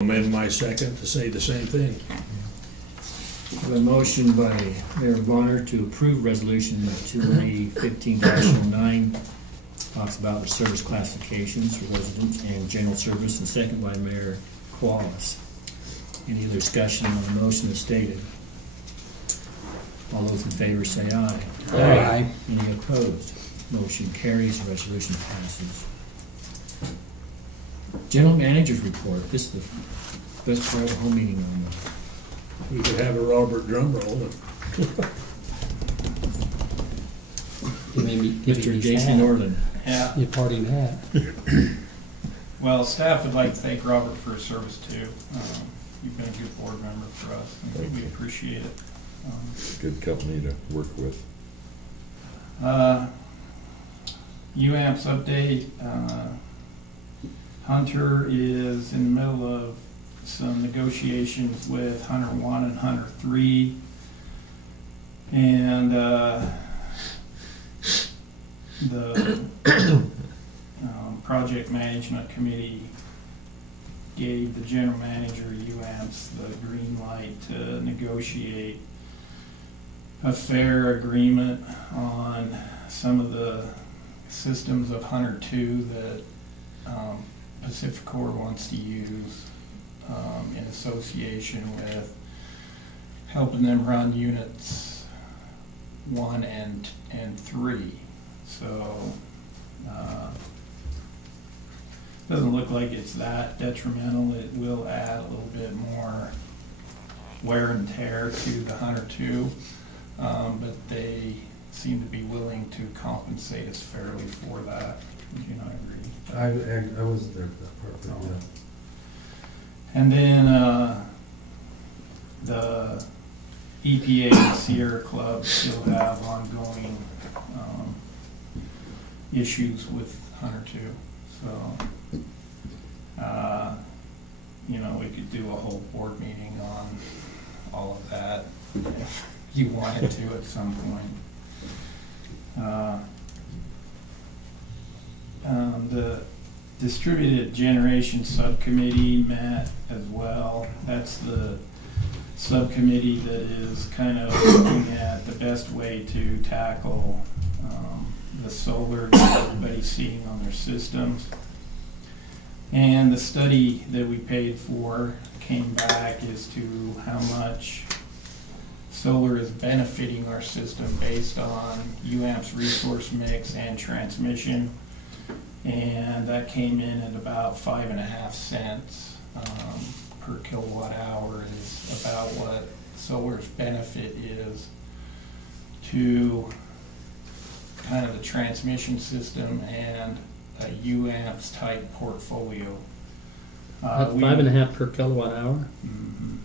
Amend my second to say the same thing. A motion by Mayor Bonner to approve resolution 2015-09, talks about the service classifications for residents and general service, and second by Mayor Qualis. Any other discussion on the motion as stated? All those in favor say aye. Aye. Any opposed? Motion carries, resolution passes. General Manager's Report. This is the best part of the whole meeting on that. We could have a Robert drum roll. Mr. Jason Norland. Yeah, Your parting hat. well, staff would like to thank Robert for his service too. You've been a good board member for us, and we appreciate it. Good company to work with. UAMPS update, Hunter is in the middle of some negotiations with Hunter 1 and Hunter 3. And the project management committee gave the general manager UAMPS the green light to negotiate a fair agreement on some of the systems of Hunter 2 that Pacificor wants to use in association with helping them run units 1 and 3. So doesn't look like it's that detrimental. It will add a little bit more wear and tear to the Hunter 2, but they seem to be willing to compensate us fairly for that. Would you not agree? I wasn't there for that part, but yeah. And then the EPA and Sierra Club still have ongoing issues with Hunter 2. So, we could do a whole board meeting on all of that if you wanted to at some point. The Distributed Generation Subcommittee met as well. That's the subcommittee that is kind of looking at the best way to tackle the solar that everybody's seeing on their systems. And the study that we paid for came back as to how much solar is benefiting our system based on UAMPS resource mix and transmission. And that came in at about 5.5 cents per kilowatt hour is about what solar's benefit is to kind of the transmission system and a UAMPS type portfolio. That's 5.5 per kilowatt hour? Mhm.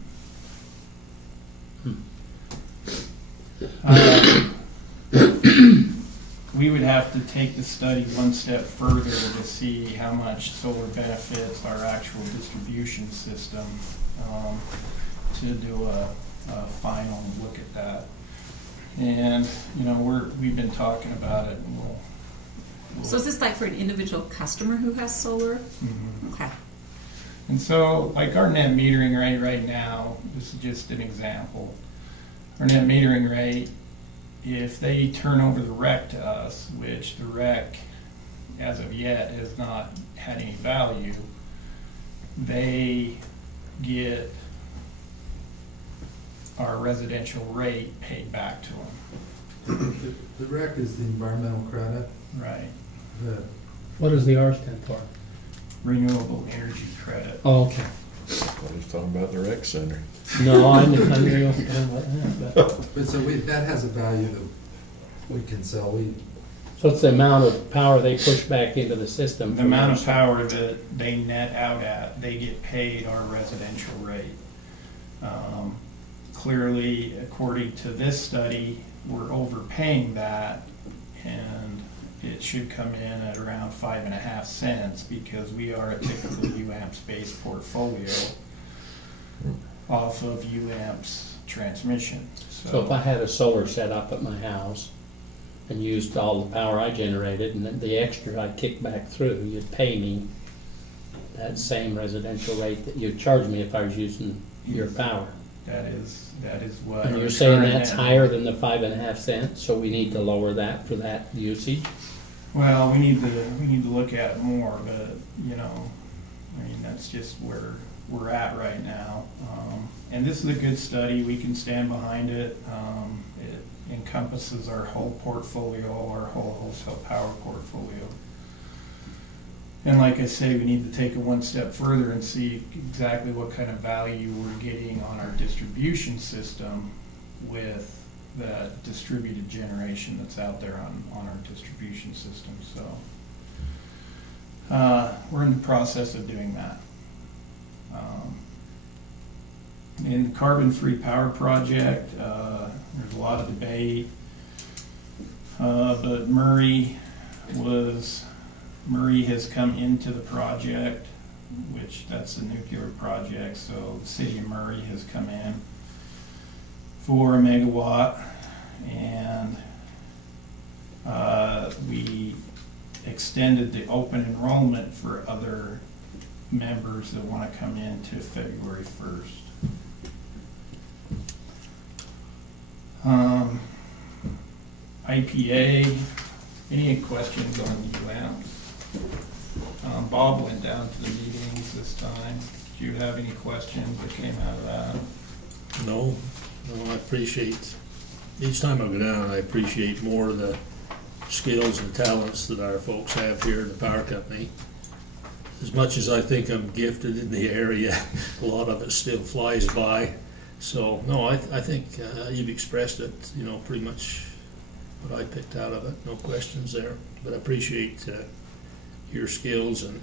We would have to take the study one step further to see how much solar benefits our actual distribution system, to do a final look at that. And, we've been talking about it, and we'll So is this like for an individual customer who has solar? Mhm. Okay. And so, like our net metering rate right now, this is just an example. Our net metering rate, if they turn over the rec to us, which the rec, as of yet, has not had any value, they get our residential rate paid back to them. The REC is the environmental credit. Right. The What does the R stand for? Renewable energy credit. Oh, okay. I was talking about the rec center. No, I didn't understand what that was. But so that has a value that we can sell. So it's the amount of power they push back into the system. The amount of power that they net out at, they get paid our residential rate. Clearly, according to this study, we're overpaying that, and it should come in at around 5.5 cents because we are a typical UAMPS-based portfolio off of UAMPS transmission. So if I had a solar set up at my house and used all the power I generated, and then the extra I'd kick back through, you'd pay me that same residential rate that you'd charge me if I was using your power. That is what. And our you're saying current that's net- higher than the 5.5 cents, so we need to lower that for that usage? Well, we need to look at it more, but, you know, I mean, that's just where we're at right now. And this is a good study, we can stand behind it. It encompasses our whole portfolio, our whole wholesale power portfolio. And like I say, we need to take it one step further and see exactly what kind of value we're getting on our distribution system with that distributed generation that's out there on our distribution system, so. We're in the process of doing that. In the carbon-free power project, there's a lot of debate, but Murray has come into the project, which that's a nuclear project, so the city of Murray has come in for 1 megawatt, and we extended the open enrollment for other members that want to come in to February 1st. IPA, any questions on UAMs? Bob went down to the meetings this time. Do you have any questions that came out of that? No, I appreciate, each time I go down, I appreciate more the skills and talents that our folks have here in the power company. As much as I think I'm gifted in the area, a lot of it still flies by. So, no, I think you've expressed it, you know, pretty much what I picked out of it, no questions there. But I appreciate your skills, and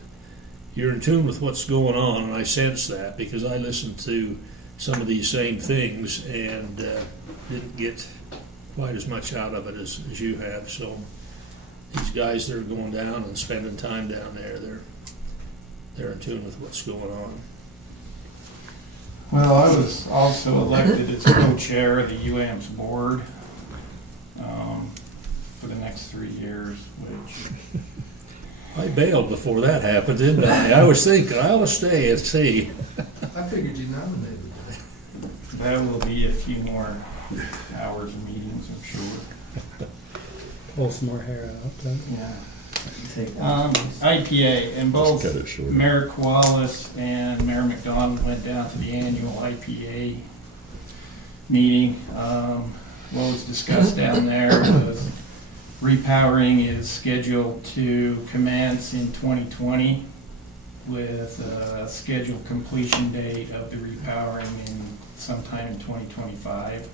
you're in tune with what's going on, and I sense that because I listen to some of these same things and didn't get quite as much out of it as you have. So these guys that are going down and spending time down there, they're in tune with what's going on. Well, I was also elected as co-chair of the UAM's board for the next 3 years, which I bailed before that happened, didn't I? I was thinking, I ought to stay and see. I figured you nominated me. that will be a few more hours of meetings, I'm sure. Pull some more hair out, huh? Yeah. IPA, and both Just cut it short. Mayor Koalas and Mayor McDonald went down to the annual IPA meeting. What was discussed down there was repowering is scheduled to commence in 2020 with a scheduled completion date of the repowering in sometime in 2025.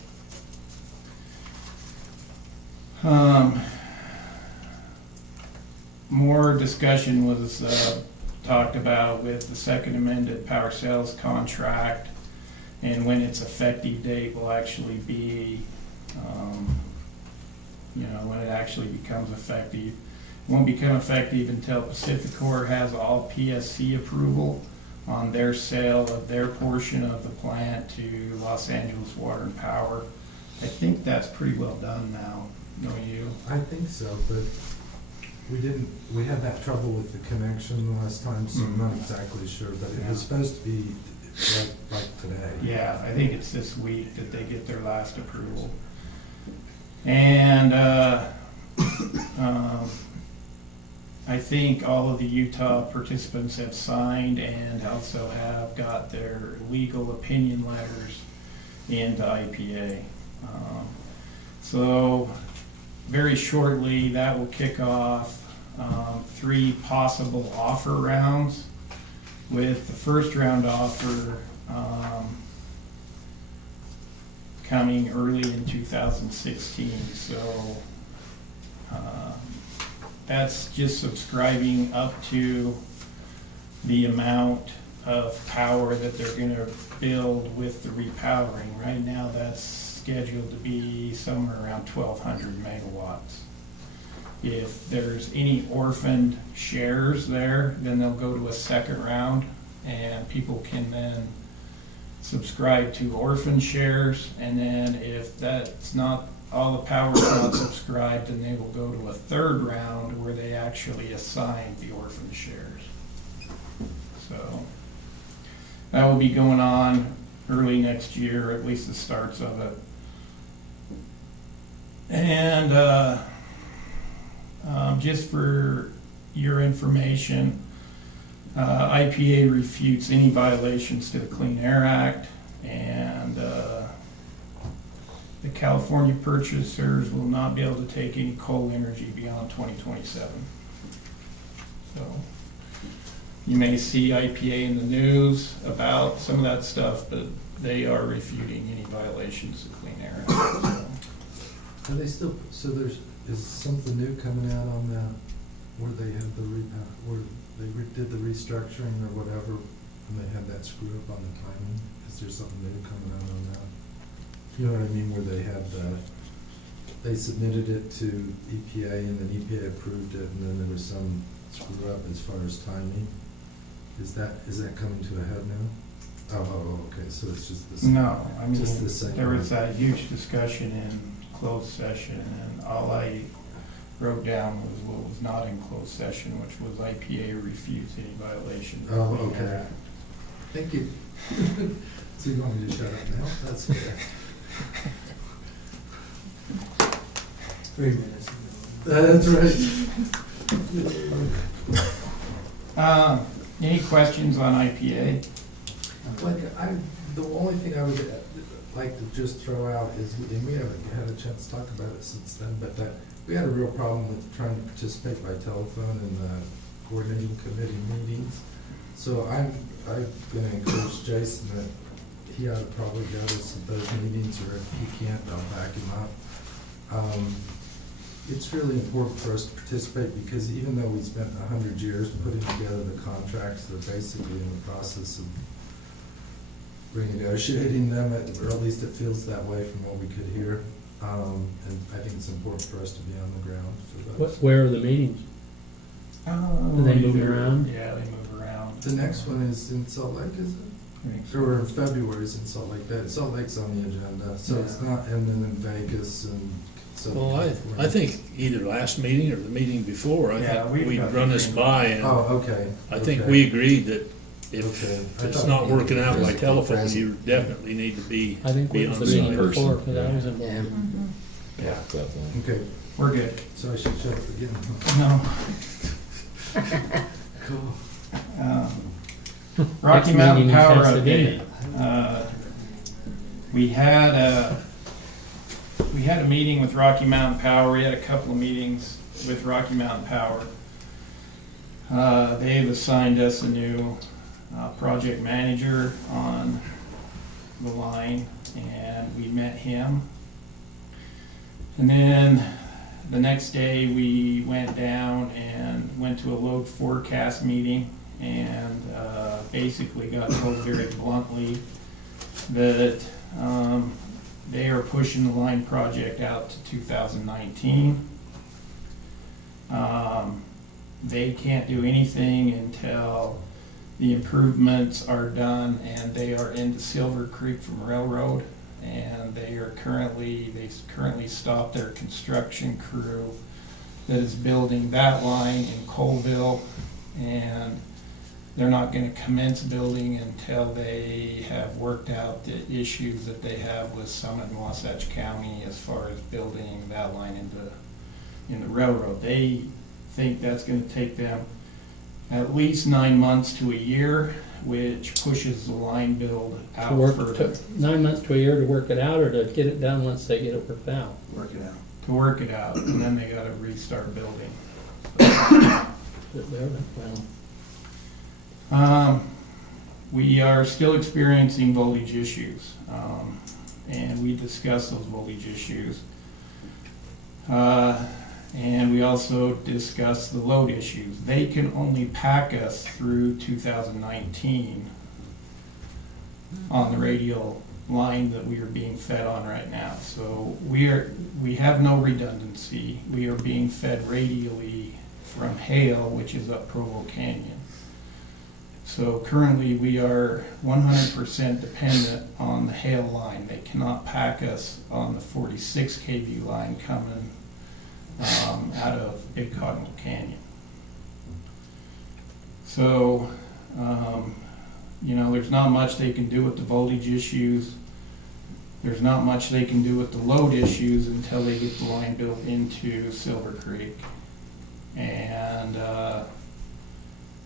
More discussion was talked about with the second amended power sales contract and when its effective date will actually be, when it actually becomes effective. It won't become effective until Pacificor has all PSC approval on their sale of their portion of the plant to Los Angeles Water and Power. I think that's pretty well done now, don't you? I think so, but we had that trouble with the connection last time, so I'm not exactly sure, but it was supposed to be like today. Yeah, I think it's this week that they get their last approval. And I think all of the Utah participants have signed and also have got their legal opinion letters into IPA. So very shortly, that will kick off 3 possible offer rounds, with the first round offer coming early in 2016. So that's just subscribing up to the amount of power that they're going to build with the repowering. Right now, that's scheduled to be somewhere around 1,200 megawatts. If there's any orphaned shares there, then they'll go to a second round, and people can then subscribe to orphan shares, and then if that's not, all the power's not subscribed, then they will go to a third round where they actually assign the orphan shares. So that will be going on early next year, at least the starts of it. And just for your information, IPA refutes any violations to the Clean Air Act, and the California purchasers will not be able to take any coal energy beyond 2027. So you may see IPA in the news about some of that stuff, but they are refuting any violations of Clean Air Act. So. Are they still, so is something new coming out on that, where they had where they did the restructuring or whatever, and they had that screw up on the timing? Is there something new coming out on that? You know what I mean, where they had they submitted it to EPA and then EPA approved it, and then there was some screw up as far as timing? Is that coming to a head now? Oh, okay, so it's just the same. No, I mean, Just the same. there was that huge discussion in closed session, and all I wrote down was what was not in closed session, which was IPA refutes any violation of Oh, Clean Air okay. Act. Thank you. So you want me to shut up now? That's okay. 3 minutes. That's right. Any questions on IPA? Like, the only thing I would like to just throw out is, and we haven't had a chance to talk about it since then, but that we had a real problem with trying to participate by telephone in the coordinating committee meetings. So I'm gonna encourage Jason that he ought to probably go to some of those meetings, or if he can't, I'll back him up. It's really important for us to participate, because even though we spent 100 years putting together the contracts, they're basically in the process of renegotiating them, or at least it feels that way from what we could hear. And I think it's important for us to be on the ground for those. Where are the meetings? Do they move around? Yeah, they move around. The next one is in Salt Lake, is it? Or in February is in Salt Lake. Salt Lake's on the agenda, so it's Yeah. not, and then in Vegas and Southern Well, California. I think either last meeting or the meeting before, I Yeah, think we've we got run this the by, and Oh, okay. I think okay. we agreed that if Okay. I it's thought not you working out by were telephone, present. you definitely need to be I think we be was on the meeting site. before, because I was involved. Mhm. Yeah, That one. Okay, we're good. so I should shut up again. No. Cool. Rocky Next Mountain meeting in Power Pasadena. update. We had a meeting with Rocky Mountain Power. We had a couple of meetings with Rocky Mountain Power. They've assigned us a new project manager on the line, and we met him. And then the next day, we went down and went to a load forecast meeting, and basically got told very bluntly that they are pushing the line project out to 2019. They can't do anything until the improvements are done and they are into Silver Creek from Railroad. And they currently stopped their construction crew that is building that line in Colville, and they're not gonna commence building until they have worked out the issues that they have with Summit and Wasatch County as far as building that line in the railroad. They think that's gonna take them at least 9 months to a year, which pushes the line build To out work, further. 9 months to a year to work it out, or to get it done once they get it worked out? To work it out, and then they gotta restart building. Well, We are still experiencing voltage issues, and we discussed those voltage issues. And we also discussed the load issues. They can only pack us through 2019 on the radial line that we are being fed on right now. So we have no redundancy. We are being fed radially from Hale, which is up Provo Canyon. So currently, we are 100% dependent on the Hale line. They cannot pack us on the 46 kV line coming out of Big Cottonwood Canyon. So You know, there's not much they can do with the voltage issues. There's not much they can do with the load issues until they get the line built into Silver Creek. And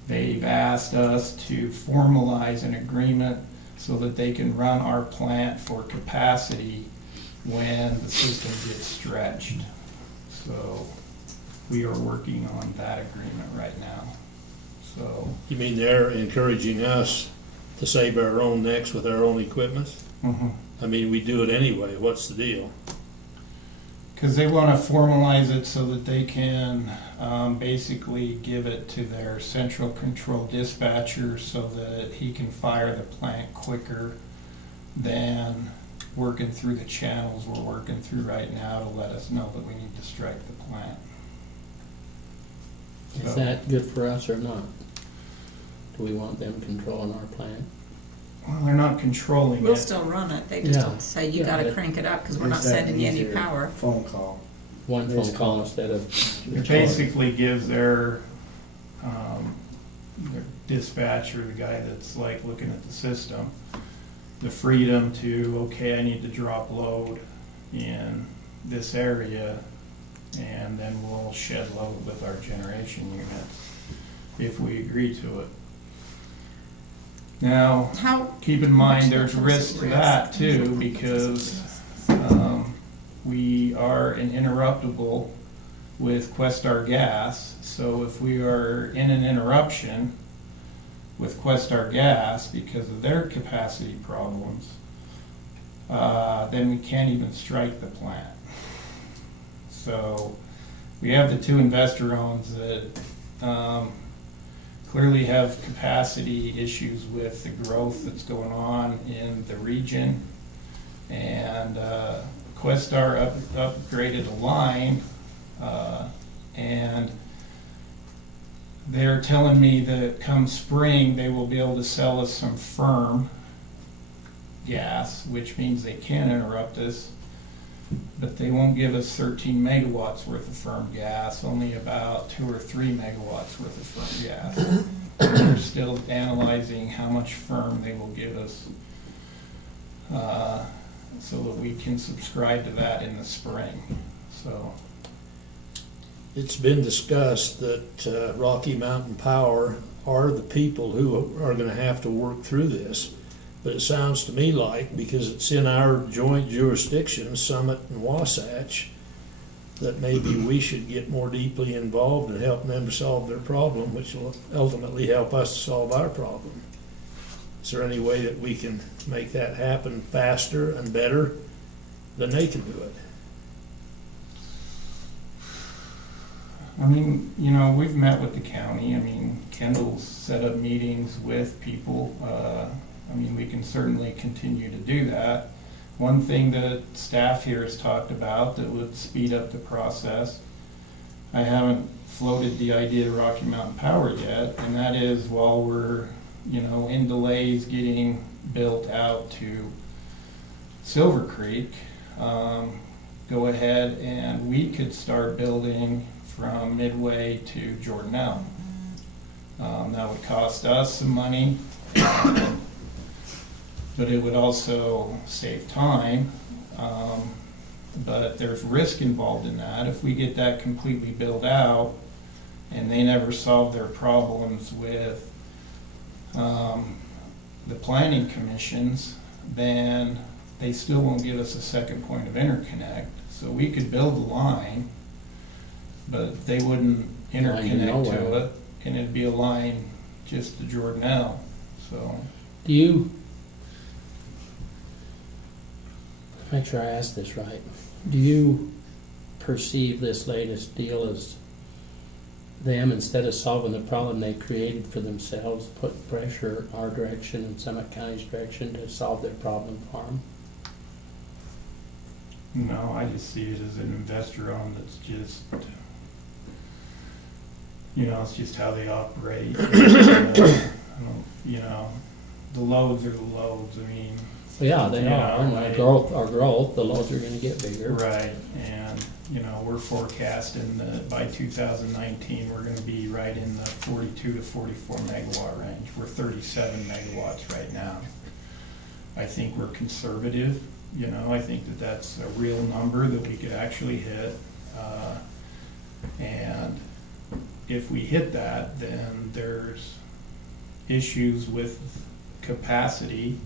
they've asked us to formalize an agreement so that they can run our plant for capacity when the system gets stretched. So we are working on that agreement right now. So, You mean they're encouraging us to save our own necks with our own equipment? I mean, we do it anyway, what's the deal? because they want to formalize it so that they can basically give it to their central control dispatcher so that he can fire the plant quicker than working through the channels we're working through right now to let us know that we need to strike the plant. Is that good for us or not? Do we want them controlling our plant? Well, they're not controlling We'll it. still run it, they just Yeah. don't say, you Yeah, gotta but- crank it up, cause we're not Is that sending you any easier power. Phone call. One They phone just call call. instead of. It basically gives their dispatcher, the guy that's like looking at the system, the freedom to, okay, I need to drop load in this area, and then we'll shed load with our generation units if we agree to it. Now, How? keep in mind, there's risk to that too, because we are an interruptible with Questar Gas, so if we are in an interruption with Questar Gas because of their capacity problems, then we can't even strike the plant. So we have the two investor owns that clearly have capacity issues with the growth that's going on in the region. And Questar upgraded a line, and they're telling me that come spring, they will be able to sell us some firm gas, which means they can interrupt us, but they won't give us 13 megawatts worth of firm gas, only about 2 or 3 megawatts worth of firm gas. They're still analyzing how much firm they will give us, so that we can subscribe to that in the spring, so. It's been discussed that Rocky Mountain Power are the people who are gonna have to work through this. But it sounds to me like, because it's in our joint jurisdiction, Summit and Wasatch, that maybe we should get more deeply involved in helping them to solve their problem, which will ultimately help us to solve our problem. Is there any way that we can make that happen faster and better than they can do it? I mean, you know, we've met with the county. I mean, Kendall's set up meetings with people. I mean, we can certainly continue to do that. One thing that staff here has talked about that would speed up the process, I haven't floated the idea of Rocky Mountain Power yet, and that is while we're, you know, in delays getting built out to Silver Creek, go ahead and we could start building from Midway to Jordanelle. That would cost us some money, but it would also save time. But there's risk involved in that. If we get that completely built out and they never solve their problems with the planning commissions, then they still won't give us a second point of interconnect. So we could build a line, but they wouldn't interconnect to nowhere. it, and it'd be a line just to Jordanelle, so. Do you, make sure I ask this right, do you perceive this latest deal as them, instead of solving the problem they created for themselves, put pressure our direction and Summit County's direction to solve their problem for them? No, I just see it as an investor owned that's just, you know, it's just how they operate. You know, the loads are the loads. I mean, Yeah, they Yeah, are, and right. our growth, the loads are gonna get bigger. Right, and, you know, we're forecasting that by 2019, we're gonna be right in the 42 to 44 megawatt range. We're 37 megawatts right now. I think we're conservative, you know, I think that that's a real number that we could actually hit. And if we hit that, then there's issues with capacity,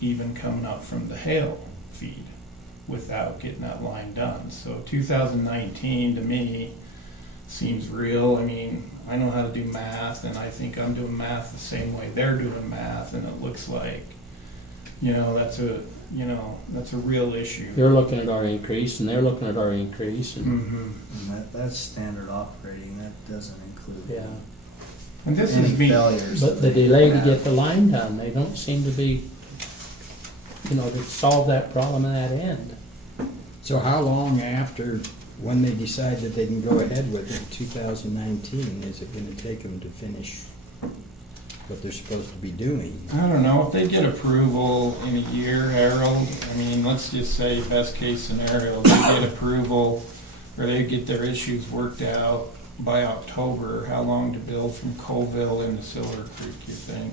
even coming up from the hail feed without getting that line done. So 2019 to me seems real. I mean, I know how to do math, and I think I'm doing math the same way they're doing math, and it looks like, you know, that's a real issue. You're looking at our increase, and they're looking at our increase, and, Mm-hmm. And that's standard operating, that doesn't include yeah. And this any is me. failures. But the delay to get the line done, they don't seem to be, you know, to solve that problem at that end. So how long after, when they decide that they can go ahead with it in 2019, is it gonna take them to finish what they're supposed to be doing? I don't know, if they get approval in a year, Harold, I mean, let's just say best case scenario, they get approval or they get their issues worked out by October, how long to build from Colville into Silver Creek, you think?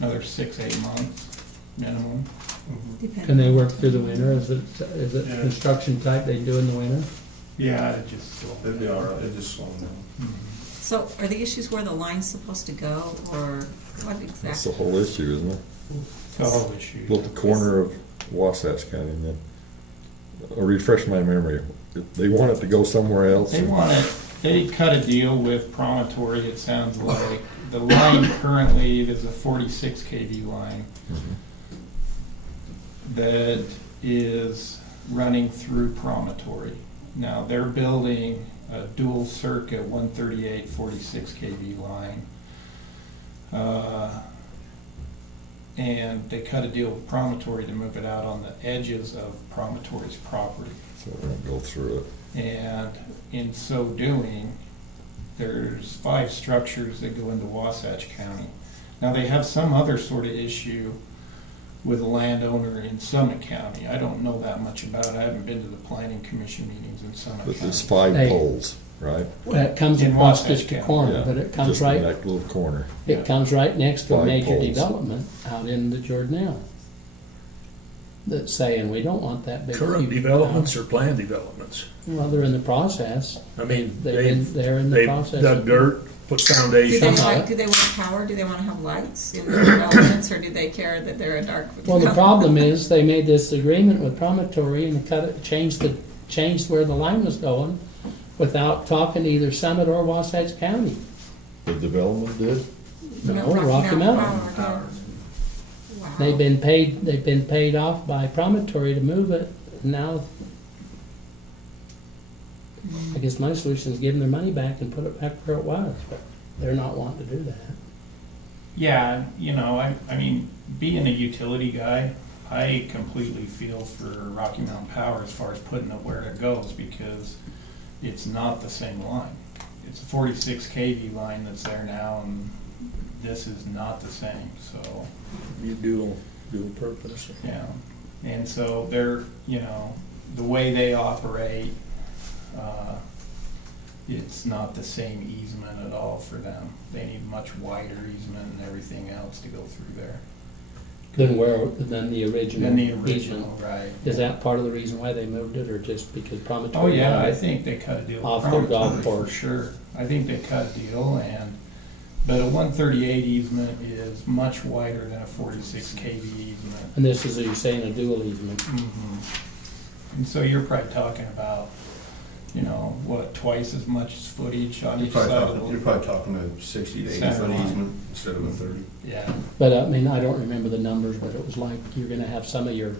Another 6, 8 months minimum? Can they work through the winter? Is it Yeah. construction type they do in the winter? Yeah, it just. It'd be all right, it'd just slow down. Mhm. So are the issues where the line's supposed to go, or what That's exactly? the whole issue, isn't it? The whole issue. About the corner of Wasatch County, and then, refresh my memory, they want it to go somewhere else. They cut a deal with Promontory, it sounds like. The line currently is a 46 kV line Mhm. that is running through Promontory. Now, they're building a dual circuit 138 46 kV line. And they cut a deal with Promontory to move it out on the edges of Promontory's property. So it won't go through it. And in so doing, there's 5 structures that go into Wasatch County. Now, they have some other sort of issue with a landowner in Summit County. I don't know that much about it. I haven't been to the planning commission meetings in Summit But County. there's 5 Hey. poles, right? Well, it comes In across Wasatch just a County. corner, Yeah, but it comes just in right, that little corner. Yeah. it comes right next to a 5 major poles. development out in the Jordanelle. That's saying, we don't want that big. Current developments or planned developments? Well, they're in the process. I mean, They're in the they've process. dug of- dirt, put Do they foundation. Somehow. do they want power? Do they want to have lights in their developments, or do they care that they're a dark? Well, the problem is, they made this agreement with Promontory and changed where the line was going without talking to either Summit or Wasatch County. The development did? No, Rocky Mountain. Power. Wow. They've been paid off by Promontory to move it, and now I guess my solution is give them their money back and put it back where it was, but they're not wanting to do that. Yeah, you know, I mean, being a utility guy, I completely feel for Rocky Mountain Power as far as putting it where it goes, because it's not the same line. It's a 46 kV line that's there now, and this is not the same, so, You dual purpose. yeah. And so they're, you know, the way they operate, it's not the same easement at all for them. They need much wider easement and everything else to go through there. Than the original. Than the easement. original, right. Is that part of the reason why they moved it, or just because Promontory? Oh, yeah, wanted I it? think they cut a deal with Off their golf Promontory for course. sure. I think they cut a deal, but a 138 easement is much wider than a 46 kV easement. And this is, you're saying, a dual easement. And so you're probably talking about, you know, what, twice as much footage on You're each side of probably talking a 60 to 80 Center foot line. easement instead of a 30. Yeah, But I mean, I don't remember the numbers, but it was like you're gonna have some of your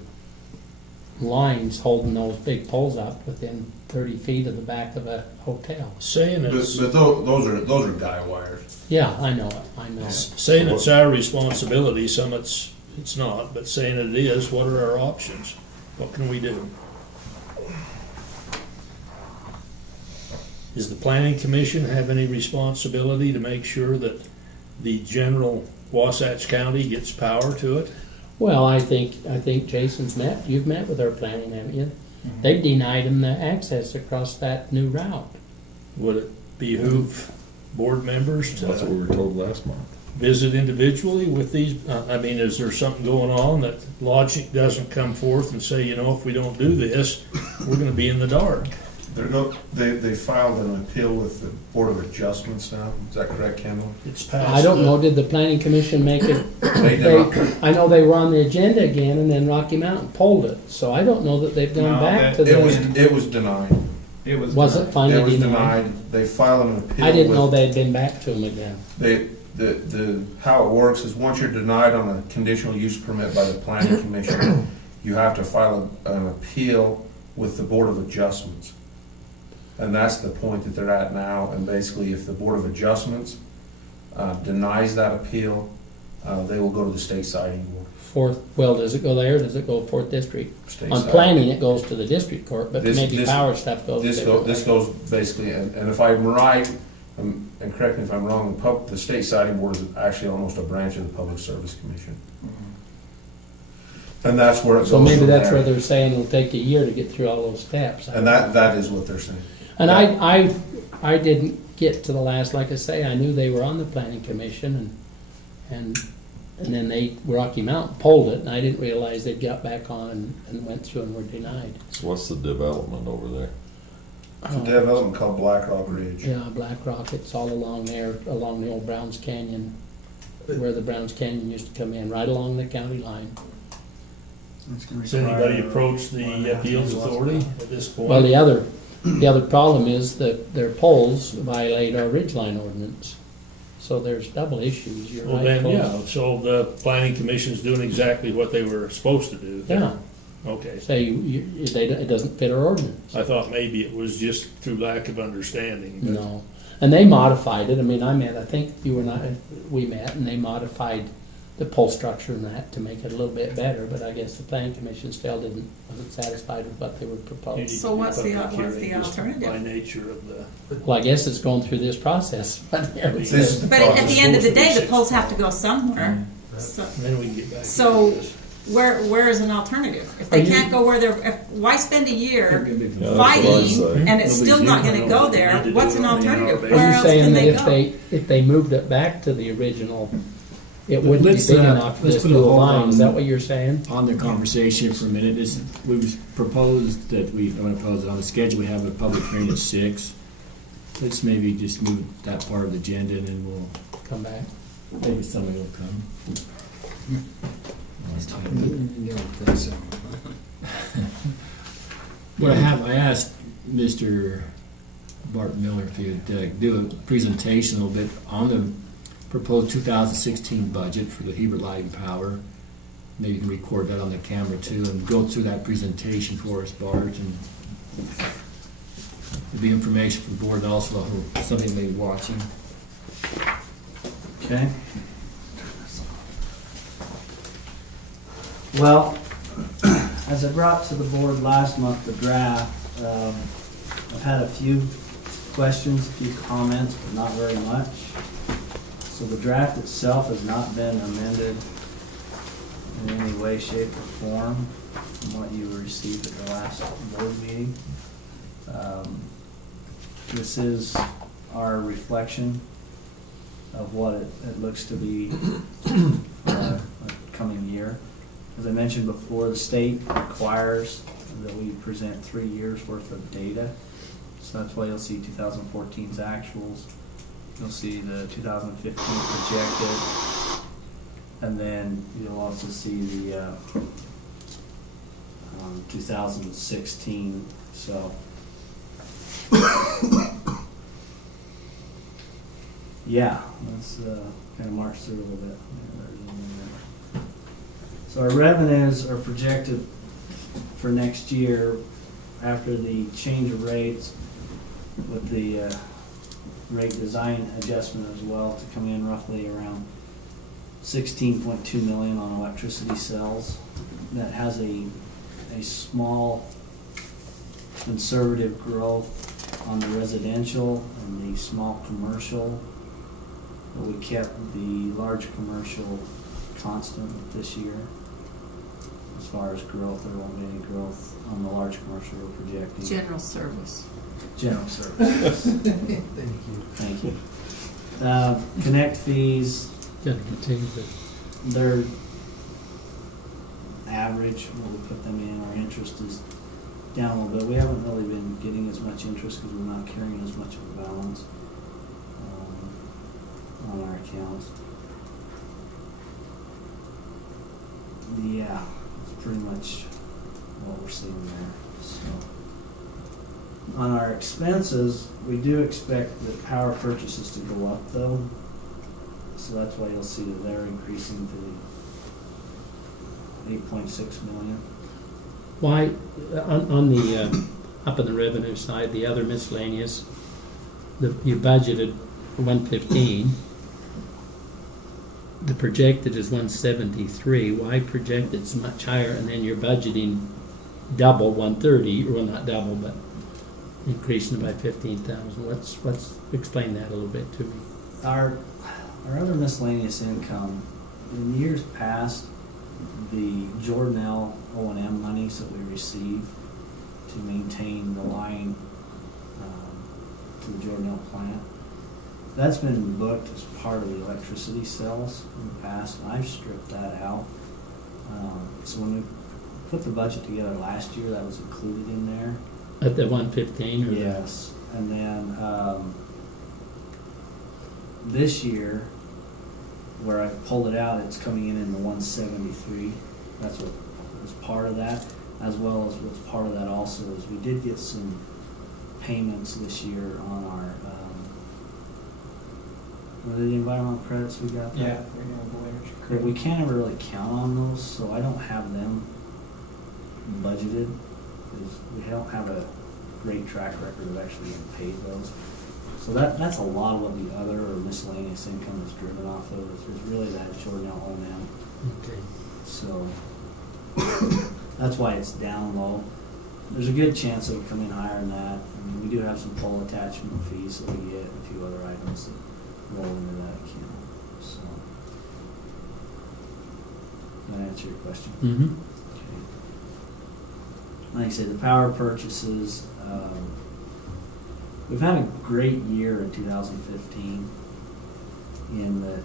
lines holding those big poles up within 30 feet of the back of a hotel. Saying But, it's, but those are guy wires. Yeah, I know it, saying it's our responsibility, some it's not, but saying it is, what are our options? What can we do? Does the planning commission have any responsibility to make sure that the general Wasatch County gets power to it? Well, I think Jason's you've met with our planning, haven't you? Mhm. They've denied him the access across that new route. Would it behoove board members That's what we to were told last month. visit individually with these? I mean, is there something going on that logic doesn't come forth and say, if we don't do this, we're gonna be in the dark? They filed an appeal with the Board of Adjustments now, is that correct, Kendall? It's past. I don't know, did the planning commission make it? They did. I know they were on the agenda again, and then Rocky Mountain pulled it, so I don't know that they've gone No, back to It was, the, it was denied. It was. was it finally It was denied? denied. They filed an appeal. I didn't know with- they'd been back to him again. How it works is once you're denied on a conditional use permit by the planning commission, you have to file an appeal with the Board of Adjustments. And that's the point that they're at now, and basically if the Board of Adjustments denies that appeal, they will go to the state siding board. Does it go there, or does it go Fourth District? State On siding. planning, it goes to the district court, but This- maybe this- power stuff goes This differently. goes basically, and if I'm right, and correct me if I'm wrong, the state siding board is actually almost a branch of the Public Service Commission. And that's where it goes So maybe from that's there. where they're saying it'll take a year to get through all those steps. And that is what they're saying. And I didn't get to the last, like I say, I knew they were on the planning commission, and then Rocky Mountain pulled it, and I didn't realize they'd got back on and went through and were denied. So what's the development over there? It's a development called Black Rock Ridge. Yeah, Black Rock, it's all along there, along the old Browns Canyon, where the Browns Canyon used to come in, right along the county line. Has anybody approached the appeals authority at this point? Well, the other problem is that their poles violate our ridgeline ordinance. So there's double issues, you're Well, right then, close. yeah, so the planning commission's doing exactly what they were supposed to do. Yeah, Okay. say it doesn't fit our ordinance. I thought maybe it was just through lack of understanding. But No, and they modified it, I think you and we met, and they modified the pole structure and that to make it a little bit better, but I guess the planning commission still wasn't satisfied with what they would you propose. need So to do what's the- public what's the hearing just alternative? By nature of the. Well, I guess it's going through this process. This is the But at process. the end of the day, the poles have to go somewhere. So, Then we can get back to So- this. where is an alternative? If they Are you- can't go where why spend a year Yeah, that's what I'd fighting say. and it's still not gonna go there? Need to What's do an it on the alternative? hour Are Where you else can saying that they go? if they moved it back to the original, it wouldn't be Let's, big enough for let's this put a dual hold line? Is on- that what you're saying? On the conversation for a minute, we've proposed that on the schedule, we have a public hearing at 6. Let's maybe just move that part of the agenda and then Come back. maybe somebody will come. You don't think so? What I asked Mr. Bart Miller if he would do a presentation a little bit on the proposed 2016 budget for the Heber Light and Power. Maybe you can record that on the camera too and go through that presentation for us, Bart. And it'll be information for the board and also somebody may be watching. Okay. Well, as I brought to the board last month, the draft, I've had a few questions, a few comments, but not very much. So the draft itself has not been amended in any way, shape, or form from what you received at the last board meeting. This is our reflection of what it looks to be for the coming year. As I mentioned before, the state requires that we present 3 years' worth of data. So that's why you'll see 2014's actuals. You'll see the 2015 projected. And then you'll also see the 2016. So yeah, let's kind of march through a little bit. So our revenues are projected for next year after the change of rates with the rate design adjustment as well to come in roughly around 16.2 million on electricity sales. That has a small conservative growth on the residential and the small commercial but we kept the large commercial constant this year. As far as growth, there won't be any growth on the large commercial we're projecting. General service. General services. Thank you. Thank you. Connect fees, Gotta continue to, they're average, what we put them in. Our interest is down a little bit. We haven't really been getting as much interest because we're not carrying as much of a balance on our accounts. Yeah, that's pretty much what we're seeing there, so. On our expenses, we do expect the power purchases to go up though. So that's why you'll see that they're increasing to the 8.6 million. why, on the, up on the revenue side, the other miscellaneous, you budgeted 115. The projected is 173. Why projected so much higher, and then you're budgeting double 130, well, not double, but increasing it by 15,000? Let's explain that a little bit to me. Our other miscellaneous income, in years past, the Jordanelle O&M monies that we receive to maintain the line to the Jordanelle plant, that's been booked as part of the electricity sales in the past, and I've stripped that out. So when we put the budget together last year, that was included in there. At the 115? Or the- Yes, and then this year, where I pulled it out, it's coming in the 173. That's what was part of that, as well as what's part of that also is we did get some payments this year on our, what are the environmental credits we got there? But we can't ever really count on those, so I don't have them budgeted, because we don't have a great track record of actually getting paid those. So that's a lot of what the other or miscellaneous income is driven off of, is really that Jordanelle O&M. Okay. So that's why it's down low. There's a good chance it'll come in higher than that. I mean, we do have some pole attachment fees that we get, and a few other items that roll into that account. So, that answer your question? Mm-hmm. Okay. Like I say, the power purchases, we've had a great year in 2015 in that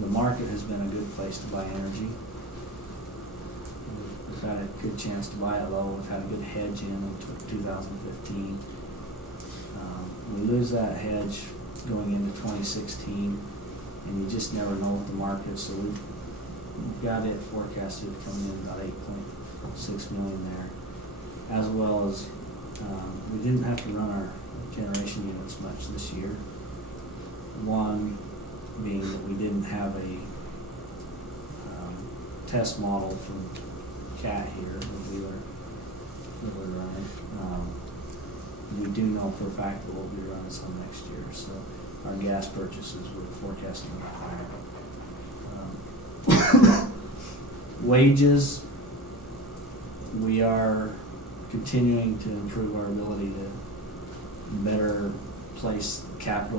the market has been a good place to buy energy. We've had a good chance to buy it low. We've had a good hedge in 2015. We lose that hedge going into 2016, and you just never know with the market. So we've got it forecasted to come in about 8.6 million there, as well as we didn't have to run our generation units much this year. One being that we didn't have a test model from CAT here that we were running. We do know for a fact that we'll be running some next year, so our gas purchases we're forecasting higher. Wages, we are continuing to improve our ability to better place capital